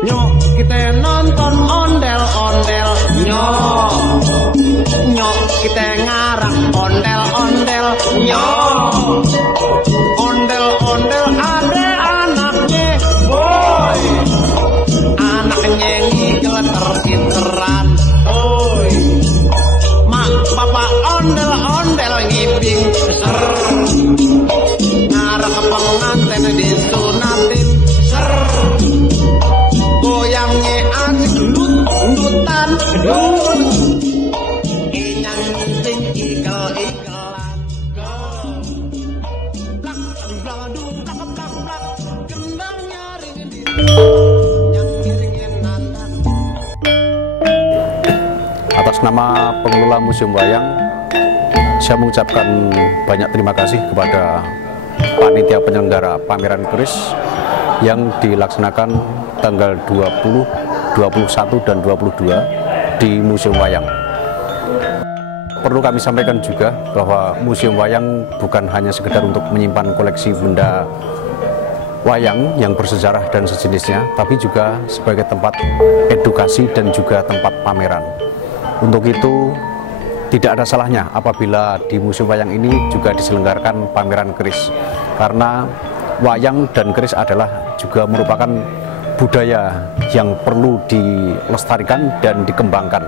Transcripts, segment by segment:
Nyok kita nonton ondel-ondel, nyok nyok kita ngarang ondel-ondel, nyok ondel-ondel ada anaknya, boy anaknya ngigel terpinteran, oi mak bapak ondel-ondel ngibing ser ngarang pengantin disunatin ser goyangnya asik lut-lutan gedut inyang ngicing ikel-ikelan blak blak blak blak blak gendang nyaringin di nyang ngiringin nandak. Atas nama pengelola Museum Wayang, saya mengucapkan banyak terima kasih kepada panitia penyelenggara pameran keris yang dilaksanakan tanggal 20, 21, dan 22 di Museum Wayang. Perlu kami sampaikan juga bahwa Museum Wayang bukan hanya sekedar untuk menyimpan koleksi benda wayang yang bersejarah dan sejenisnya, tapi juga sebagai tempat edukasi dan juga tempat pameran. Untuk itu, tidak ada salahnya apabila di Museum Wayang ini juga diselenggarakan pameran keris, karena wayang dan keris adalah juga merupakan budaya yang perlu dilestarikan dan dikembangkan.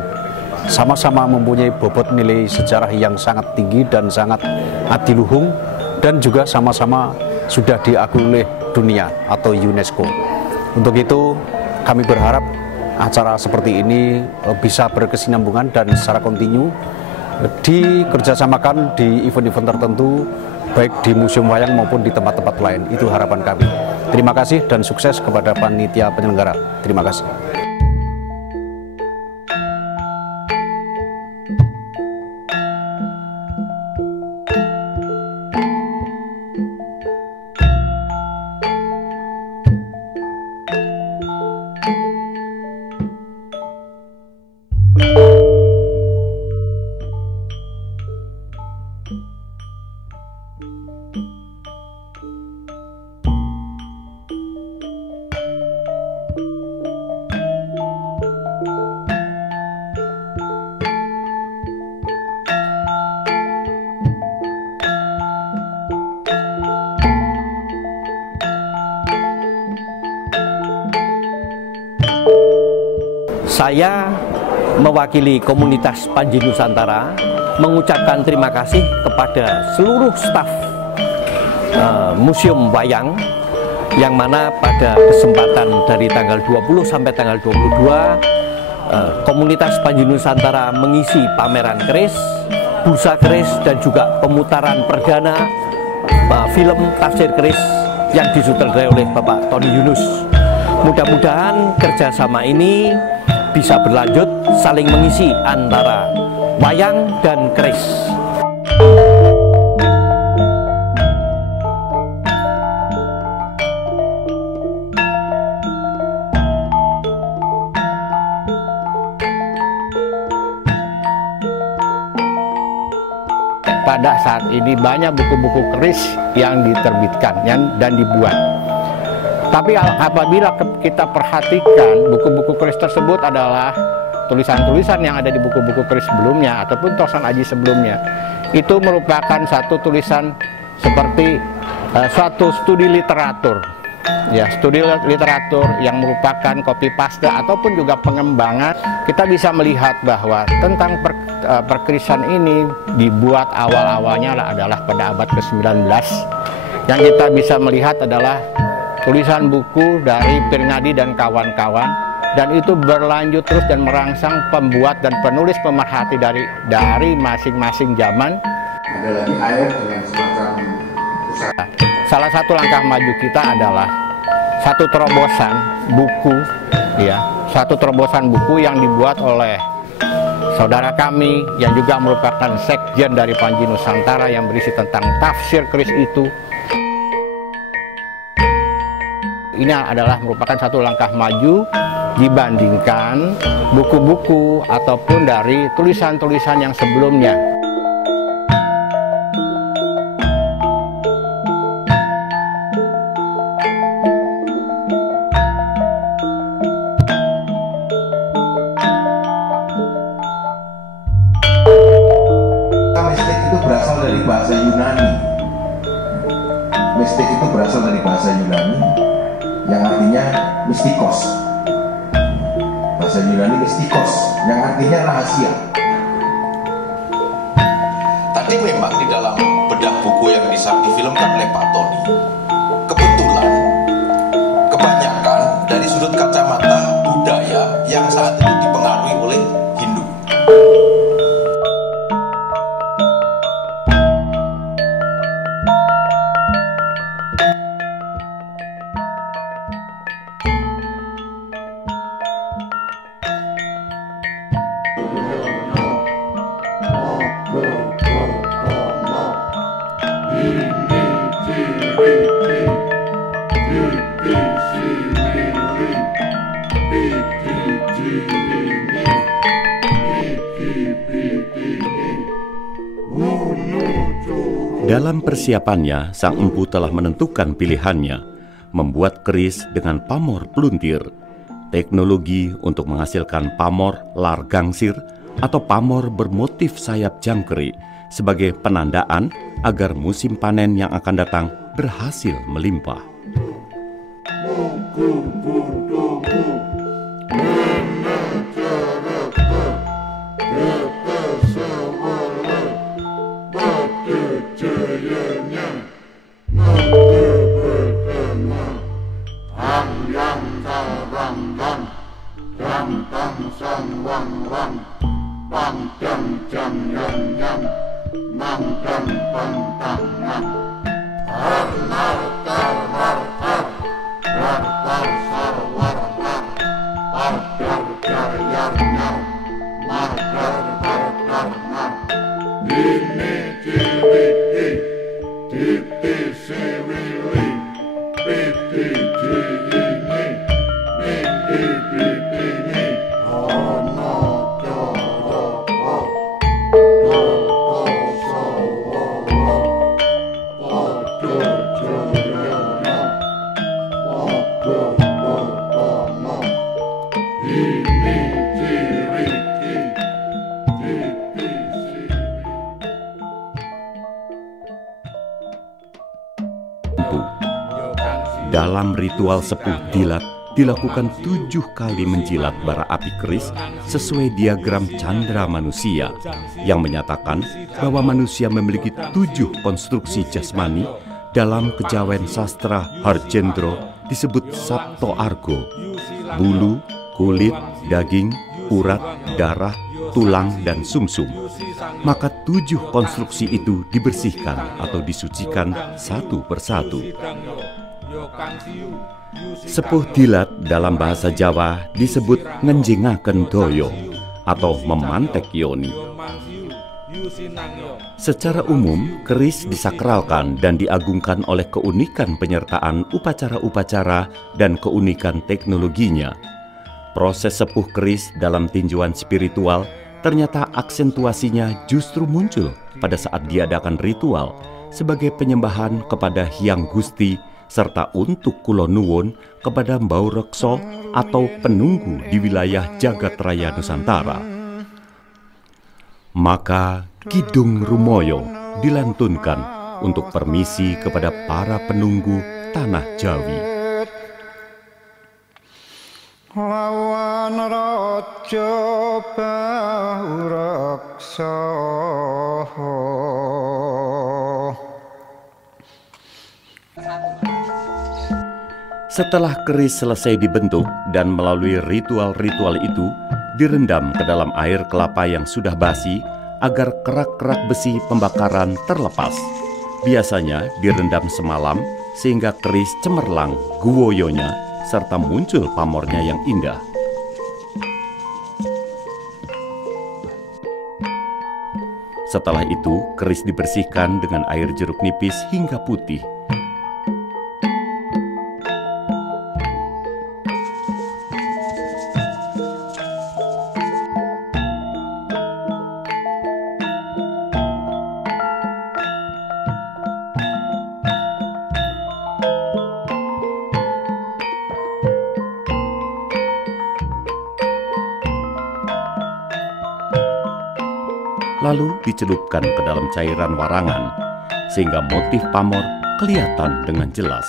Sama-sama mempunyai bobot nilai sejarah yang sangat tinggi dan sangat adiluhung, dan juga sama-sama sudah diakui oleh dunia atau UNESCO. Untuk itu kami berharap acara seperti ini bisa berkesinambungan dan secara kontinu dikerjasamakan di event-event tertentu, baik di Museum Wayang maupun di tempat-tempat lain. Itu harapan kami. Terima kasih dan sukses kepada panitia penyelenggara. Terima kasih. Saya mewakili komunitas Panji Nusantara mengucapkan terima kasih kepada seluruh staf Museum Wayang, yang mana pada kesempatan dari tanggal 20 sampai tanggal 22 komunitas Panji Nusantara mengisi pameran keris, bursa keris, dan juga pemutaran perdana film tafsir keris yang disutradarai oleh Bapak Tony Yunus. Mudah-mudahan kerjasama ini bisa berlanjut, saling mengisi antara wayang dan keris. Pada saat ini banyak buku-buku keris yang diterbitkan dan dibuat. Tapi apabila kita perhatikan, buku-buku keris tersebut adalah tulisan-tulisan yang ada di buku-buku keris sebelumnya ataupun Tosan Aji sebelumnya. Itu merupakan satu tulisan seperti suatu studi literatur. Ya, studi literatur yang merupakan copy paste ataupun juga pengembangan. Kita bisa melihat bahwa tentang perkerisan ini dibuat awal-awalnya adalah pada abad ke-19. Yang kita bisa melihat adalah tulisan buku dari Pirngadi dan kawan-kawan, dan itu berlanjut terus dan merangsang pembuat dan penulis pemerhati dari masing-masing zaman. Ada lagi air dengan semacam usaha. Salah satu langkah maju kita adalah satu terobosan buku, ya, satu terobosan buku yang dibuat oleh saudara kami yang juga merupakan sekjen dari Panji Nusantara yang berisi tentang tafsir keris itu. Ini adalah merupakan satu langkah maju dibandingkan buku-buku ataupun dari tulisan-tulisan yang sebelumnya. berasal dari bahasa Yunani yang artinya mistikos. Bahasa Yunani mistikos yang artinya rahasia. Tadi memang di dalam bedah buku yang difilmkan oleh Pak Tony, kebetulan kebanyakan dari sudut kacamata budaya yang saat itu dipengaruhi oleh Hindu. Dalam persiapannya, sang empu telah menentukan pilihannya, membuat keris dengan pamor peluntir, teknologi untuk menghasilkan pamor lar gangsir atau pamor bermotif sayap jangkrik sebagai penandaan agar musim panen yang akan datang berhasil melimpah. Dalam ritual sepuh dilat dilakukan 7 kali menjilat bara api keris sesuai diagram candra manusia yang menyatakan bahwa manusia memiliki 7 konstruksi jasmani dalam kejawen sastra Harjendro disebut Sapto Argo: bulu, kulit, daging, urat, darah, tulang, dan sumsum. Maka 7 konstruksi itu dibersihkan atau disucikan satu persatu. Sepuh dilat dalam bahasa Jawa disebut ngenjingaken doyo atau memantek yoni. Secara umum, keris disakralkan dan diagungkan oleh keunikan penyertaan upacara-upacara dan keunikan teknologinya. Proses sepuh keris dalam tinjauan spiritual ternyata aksentuasinya justru muncul pada saat diadakan ritual sebagai penyembahan kepada Hyang Gusti serta untuk kulo nuwun kepada Mbau Rekso atau penunggu di wilayah Jagat Raya Nusantara. Maka Kidung Rumoyo dilantunkan untuk permisi kepada para penunggu tanah Jawi. Lawan Raja Mbau Rekso Setelah keris selesai dibentuk dan melalui ritual-ritual itu direndam ke dalam air kelapa yang sudah basi agar kerak-kerak besi pembakaran terlepas. Biasanya direndam semalam sehingga keris cemerlang guwoyonya serta muncul pamornya yang indah. Setelah itu keris dibersihkan dengan air jeruk nipis hingga putih. Lalu dicelupkan ke dalam cairan warangan, sehingga motif pamor kelihatan dengan jelas.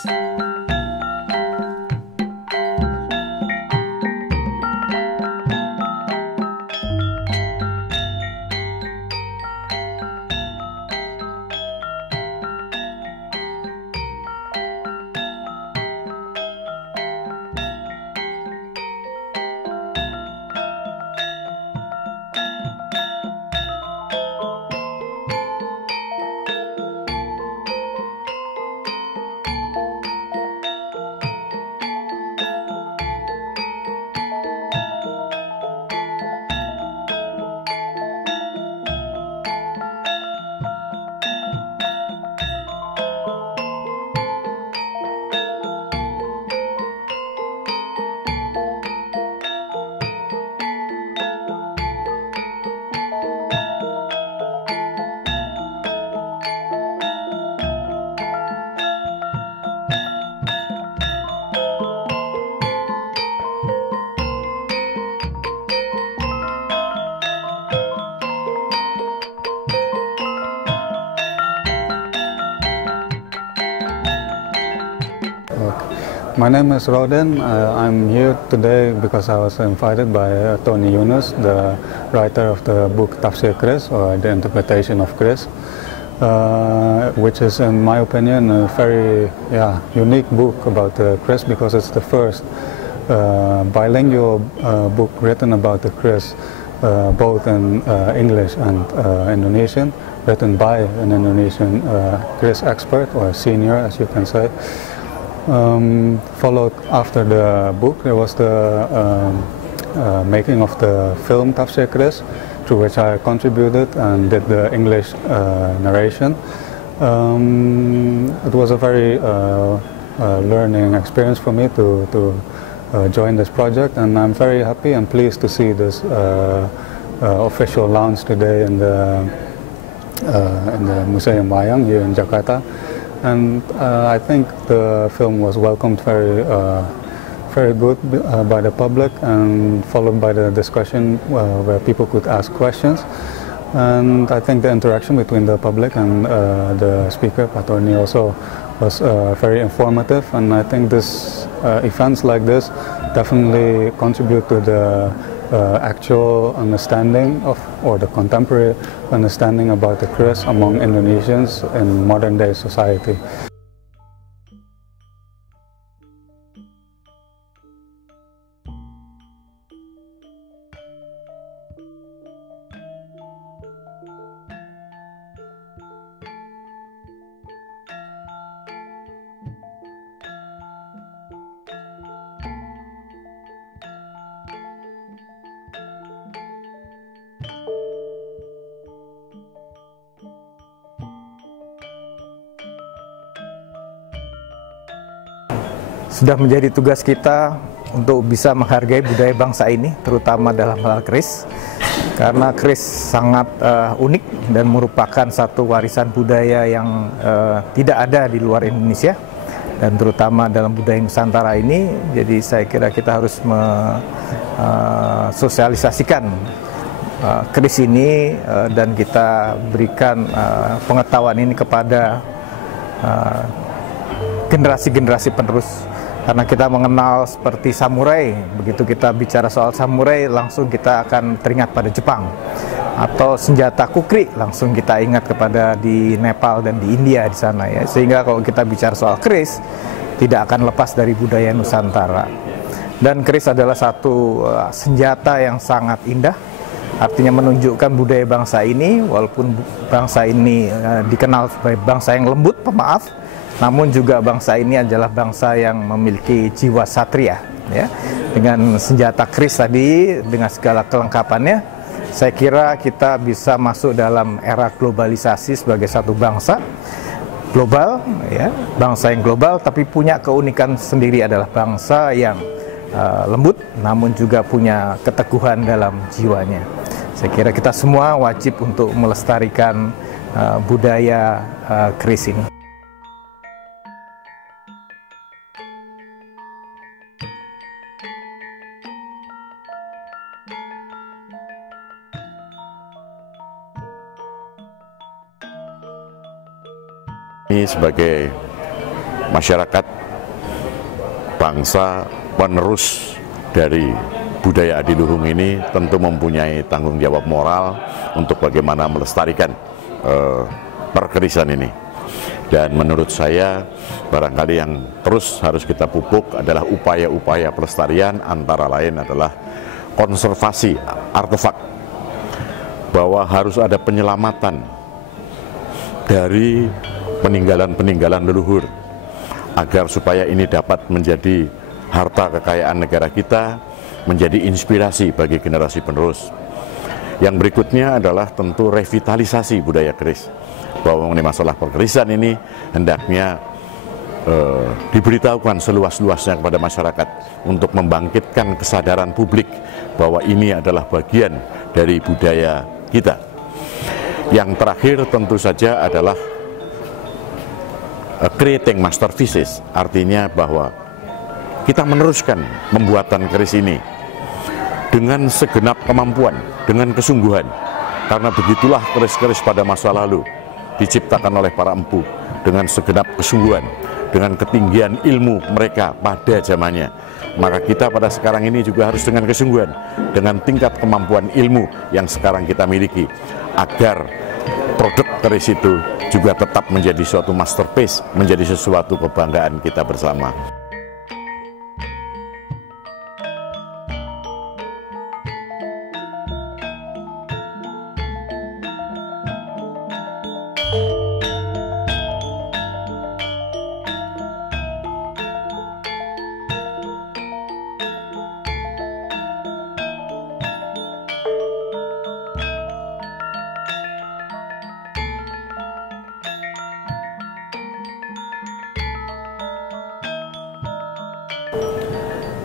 My name is Roden. I'm here today because I was invited by Tony Yunus, the writer of the book Tafsir Kris, or the interpretation of Kris, which is, in my opinion, a very unique book about the Kris, because it's the first bilingual book written about the Kris, both in English and Indonesian, written by an Indonesian Kris expert, or senior, as you can say. Followed after the book, there was the making of the film Tafsir Kris, to which I contributed and did the English narration. It was a very learning experience for me to join this project, and I'm very happy and pleased to see this official launch today in the Museum Wayang here in Jakarta. And I think the film was welcomed very good by the public, and followed by the discussion where people could ask questions. And I think the interaction between the public and the speaker, Pak Tony, also was very informative. And I think this events like this definitely contribute to the actual understanding of, or the contemporary understanding about the Kris among Indonesians in modern day society. Sudah menjadi tugas kita untuk bisa menghargai budaya bangsa ini, terutama dalam hal Kris, karena Kris sangat unik dan merupakan satu warisan budaya yang tidak ada di luar Indonesia, dan terutama dalam budaya Nusantara ini. Jadi saya kira kita harus sosialisasikan Kris ini, dan kita berikan pengetahuan ini kepada generasi-generasi penerus. Karena kita mengenal seperti samurai, begitu kita bicara soal samurai, langsung kita akan teringat pada Jepang. Atau senjata kukri, langsung kita ingat kepada di Nepal dan di India di sana, ya. Sehingga kalau kita bicara soal Kris, tidak akan lepas dari budaya Nusantara. Dan Kris adalah satu senjata yang sangat indah, artinya menunjukkan budaya bangsa ini, walaupun bangsa ini dikenal sebagai bangsa yang lembut, pemaaf, namun juga bangsa ini adalah bangsa yang memiliki jiwa satria, ya. Dengan senjata Kris tadi, dengan segala kelengkapannya, saya kira kita bisa masuk dalam era globalisasi sebagai satu bangsa global, ya, bangsa yang global, tapi punya keunikan sendiri, adalah bangsa yang lembut, namun juga punya keteguhan dalam jiwanya. Saya kira kita semua wajib untuk melestarikan budaya Kris ini. Ini sebagai masyarakat bangsa penerus dari budaya adiluhung ini tentu mempunyai tanggung jawab moral untuk bagaimana melestarikan perkerisan ini. Dan menurut saya barangkali yang terus harus kita pupuk adalah upaya-upaya pelestarian, antara lain adalah konservasi artefak, bahwa harus ada penyelamatan dari peninggalan-peninggalan leluhur agar supaya ini dapat menjadi harta kekayaan negara kita, menjadi inspirasi bagi generasi penerus. Yang berikutnya adalah tentu revitalisasi budaya keris, bahwa mengenai masalah perkerisan ini hendaknya diberitahukan seluas-luasnya kepada masyarakat untuk membangkitkan kesadaran publik bahwa ini adalah bagian dari budaya kita. Yang terakhir tentu saja adalah creating masterpieces, artinya bahwa kita meneruskan pembuatan keris ini dengan segenap kemampuan, dengan kesungguhan, karena begitulah keris-keris pada masa lalu diciptakan oleh para empu dengan segenap kesungguhan, dengan ketinggian ilmu mereka pada zamannya. Maka kita pada sekarang ini juga harus dengan kesungguhan, dengan tingkat kemampuan ilmu yang sekarang kita miliki, agar produk keris itu juga tetap menjadi suatu masterpiece, menjadi sesuatu kebanggaan kita bersama.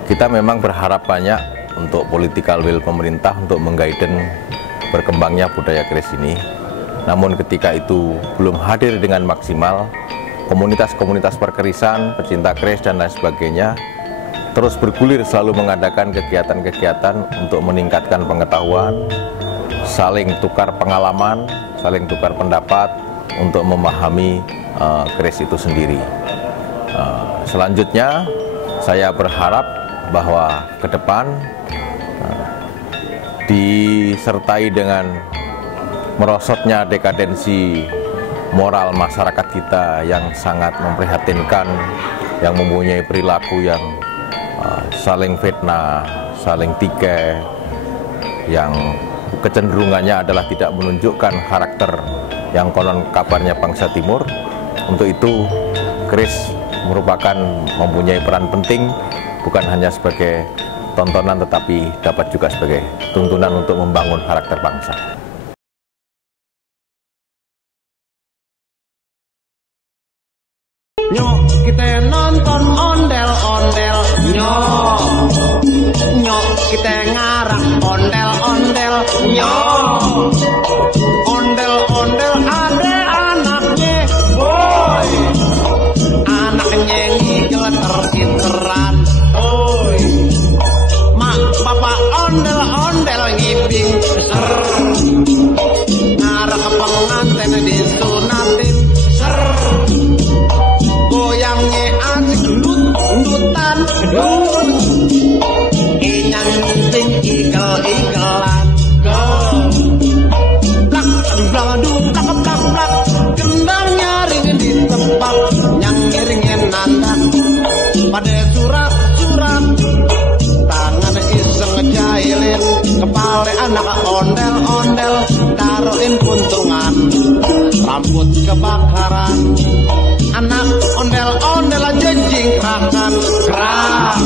Kita memang berharap banyak untuk political will pemerintah untuk menggaiden berkembangnya budaya keris ini. Namun ketika itu belum hadir dengan maksimal, komunitas-komunitas perkerisan, pecinta keris dan lain sebagainya terus bergulir selalu mengadakan kegiatan-kegiatan untuk meningkatkan pengetahuan, saling tukar pengalaman, saling tukar pendapat untuk memahami keris itu sendiri. Selanjutnya saya berharap bahwa ke depan disertai dengan merosotnya dekadensi moral masyarakat kita yang sangat memprihatinkan, yang mempunyai perilaku yang saling fitnah, saling tike, yang kecenderungannya adalah tidak menunjukkan karakter yang konon kabarnya bangsa timur. Untuk itu keris merupakan mempunyai peran penting, bukan hanya sebagai tontonan tetapi dapat juga sebagai tuntunan untuk membangun karakter bangsa. Nyok kita nonton ondel-ondel, nyok kita ngarang ondel-ondel, ondel-ondel ada anaknya, boy, anaknya ngigel terpinteran, boy, mak bapak ondel-ondel ngibing, ser, ngarang pengantin disunatin, ser, goyangnya asik lut-lutan, inyang ngibing igel-igelan, blak, blak, blak, blak, gendang nyaring di tempat, yang ngiringin nandak, pada surat-surat, tangan iseng ngejailin, kepala anak ondel-ondel, taruhin puntungan, rambut kebakaran, anak ondel-ondel aja jingkrakan, kerak.